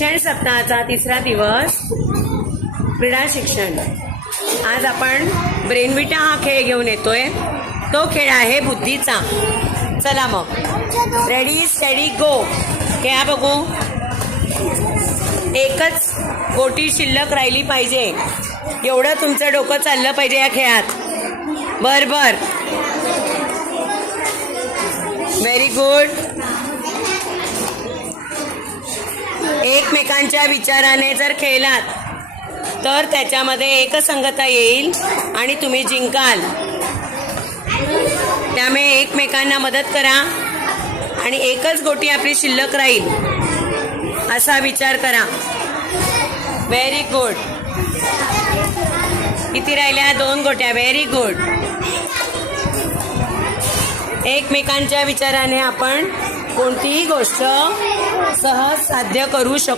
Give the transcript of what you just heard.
शिक्षण सप्ताहाचा तिसरा दिवस क्रीडा शिक्षण. आज आपण ब्रेनविटा हा खेळ घेऊन येतोय. तो खेळ आहे बुद्धीचा. चला मग, रेडी स्टेडी गो. खेळा बघू. एकच गोटी शिल्लक राहिली पाहिजे, एवढं तुमचं डोकं चाललं पाहिजे या खेळात. बर बर, व्हेरी गुड. एकमेकांच्या विचाराने जर खेळलात तर त्याच्यामध्ये एकसंगता येईल आणि तुम्ही जिंकाल. त्यामुळे एकमेकांना मदत करा आणि एकच गोटी आपली शिल्लक राहील असा विचार करा. Very good. किती राहिल्या? 2 गोट्या. Very good. एकमेकांच्या विचाराने आपण कोणतीही गोष्ट सहज साध्य करू शकतो.